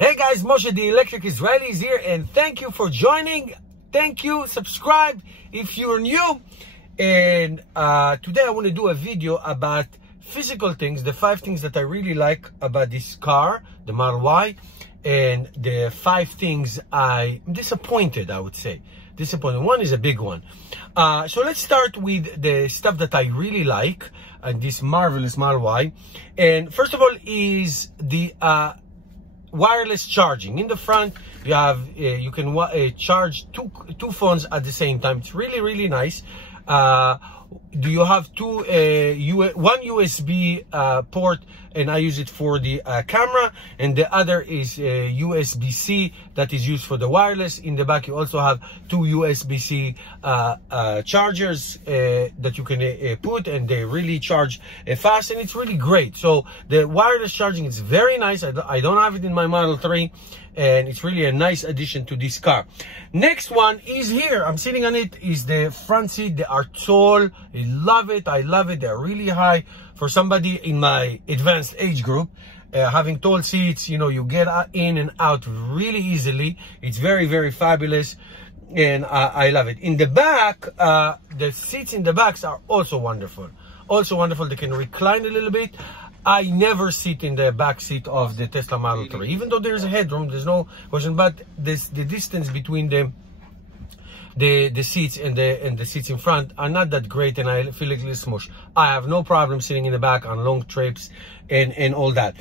Hey guys, Moshe the Electric Israeli is here, and thank you for joining. Thank you. Subscribe if you're new. And today I want to do a video about physical things, the 5 things that I really like about this car, the Model Y, and the 5 things I'm disappointed, I would say. Disappointed. One is a big one. So let's start with the stuff that I really like and this marvelous Model Y. And first of all is the wireless charging. In the front you have you can charge two phones at the same time. It's really nice. Do you have one USB port, and I use it for the camera, and the other is USB-C that is used for the wireless. In the back you also have 2 USB-C chargers that you can put, and they really charge fast, and it's really great. So the wireless charging is very nice. I don't have it in my Model 3, and it's really a nice addition to this car. Next one is here. I'm sitting on it. Is the front seat. They are tall. I love it. They're really high for somebody in my advanced age group. Having tall seats, you know, you get in and out really easily. It's very fabulous, and I love it. In the back, the seats in the backs are also wonderful. They can recline a little bit. I never sit in the back seat of the Tesla Model 3, even though there's a headroom, there's no question, but the distance between the seats and the seats in front are not that great, and I feel like a little smush. I have no problem sitting in the back on long trips and all that.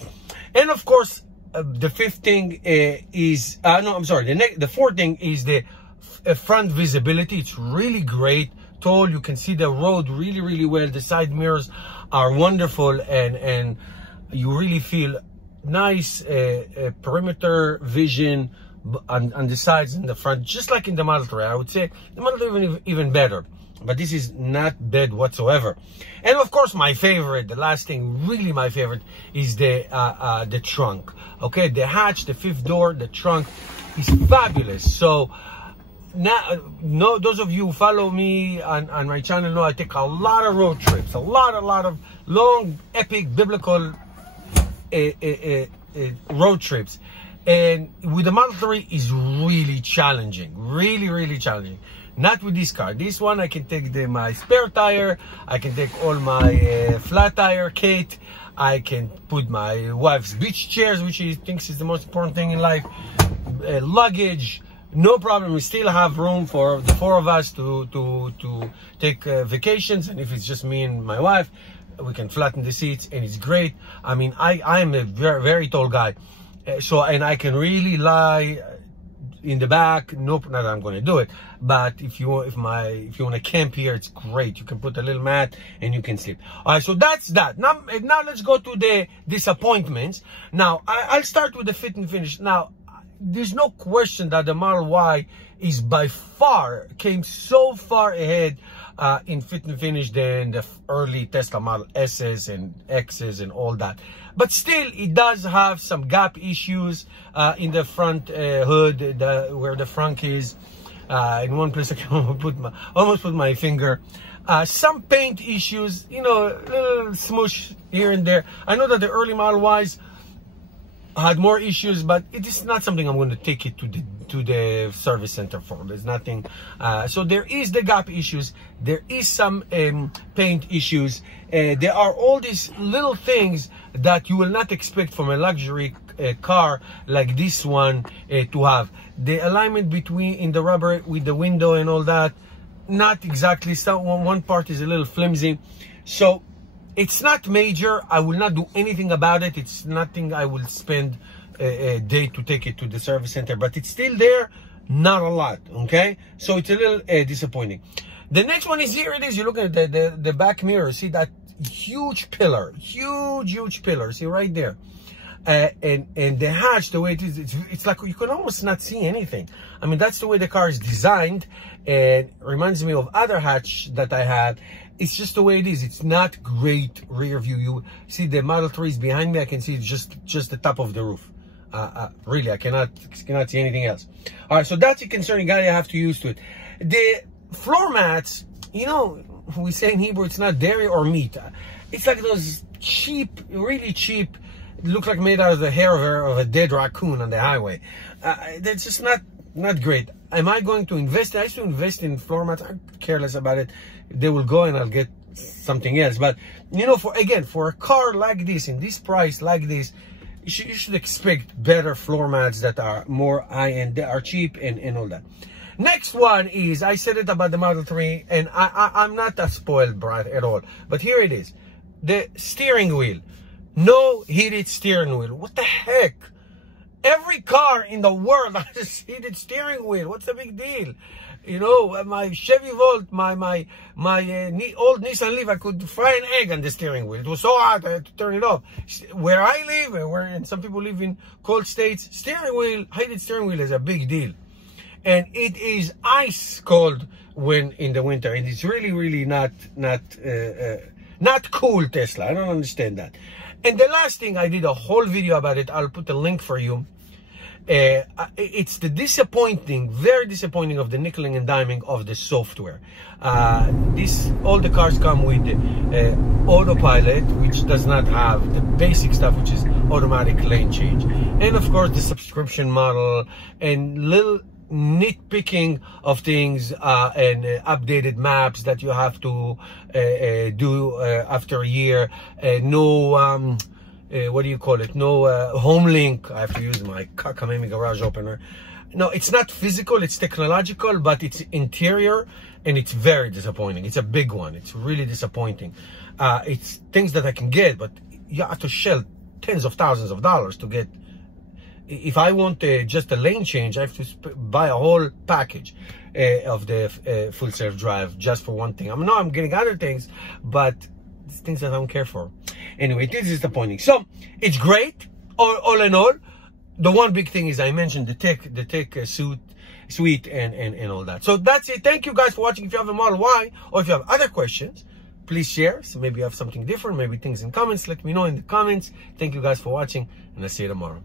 And of course, the fifth thing is the fourth thing is the front visibility. It's really great. Tall, you can see the road really well. The side mirrors are wonderful, and you really feel nice perimeter vision on the sides and the front, just like in the Model 3. I would say the Model 3 even better, but this is not bad whatsoever. And of course, my favorite, the last thing, really my favorite, is the trunk. Okay, the hatch, the 5th door, the trunk is fabulous. So now, those of you who follow me on my channel know I take a lot of road trips, a lot of long, epic, biblical road trips. And with the Model 3 is really challenging, really challenging. Not with this car. This one I can take my spare tire, I can take all my flat tire kit, I can put my wife's beach chairs, which she thinks is the most important thing in life, luggage. No problem. We still have room for the 4 of us to take vacations, and if it's just me and my wife, we can flatten the seats, and it's great. I mean, I'm a very tall guy, so, and I can really lie in the back. Nope, not that I'm going to do it, but if you want to camp here, it's great. You can put a little mat and you can sleep. All right, so that's that. Now let's go to the disappointments. Now I'll start with the fit and finish. Now, there's no question that the Model Y is by far, came so far ahead in fit and finish than the early Tesla Model S's and X's and all that. But still, it does have some gap issues in the front hood, where the frunk is. In one place I can almost put my finger. Some paint issues, you know, a little smush here and there. I know that the early Model Ys had more issues, but it is not something I'm going to take it to the service center for. There's nothing. So there is the gap issues. There is some paint issues. There are all these little things that you will not expect from a luxury car like this one to have. The alignment in the rubber with the window and all that, not exactly. One part is a little flimsy. So it's not major. I will not do anything about it. It's nothing I will spend a day to take it to the service center, but it's still there, not a lot, okay? So it's a little disappointing. The next one is here. It is. You look at the back mirror. See that huge pillar, huge pillar. See right there. And the hatch, the way it is, it's like you can almost not see anything. I mean, that's the way the car is designed, and reminds me of other hatch that I have. It's just the way it is. It's not great rear view. You see the Model 3 is behind me. I can see just the top of the roof. Really, I cannot see anything else. All right, so that's a concerning guy. I have to use to it. The floor mats, you know, we say in Hebrew, it's not dairy or meat. It's like those cheap, really cheap It looks like made out of the hair of a dead raccoon on the highway. That's just not great. Am I going to invest? I used to invest in floor mats. I'm careless about it. They will go and I'll get something else. But you know, for a car like this, in this price like this, you should expect better floor mats that are more high-end, they are cheap and all that. Next one is, I said it about the Model 3, and I'm not a spoiled brat at all, but here it is. The steering wheel. No heated steering wheel. What the heck? Every car in the world has a heated steering wheel. What's the big deal? You know, my Chevy Volt, my old Nissan Leaf, I could fry an egg on the steering wheel. It was so hot, I had to turn it off. Where I live, and some people live in cold states, heated steering wheel is a big deal. And it is ice cold when in the winter. And it's really not cool, Tesla. I don't understand that. And the last thing, I did a whole video about it. I'll put a link for you. It's the very disappointing of the nickeling and diming of the software. All the cars come with autopilot, which does not have the basic stuff, which is automatic lane change. And of course, the subscription model and little nitpicking of things and updated maps that you have to do after a year. What do you call it? No home link. I have to use my Kakamemi garage opener. No, it's not physical, it's technological, but it's interior, and it's very disappointing. It's a big one. It's really disappointing. It's things that I can get, but you have to shell tens of thousands of dollars to get. If I want just a lane change, I have to buy a whole package of the full self-drive just for one thing. I'm getting other things, but it's things that I don't care for. Anyway, it is disappointing. So it's great, all in all. The one big thing is I mentioned the tech suite and all that. So that's it. Thank you guys for watching. If you have a Model Y or if you have other questions, please share. So maybe you have something different, maybe things in comments. Let me know in the comments. Thank you guys for watching, and I'll see you tomorrow.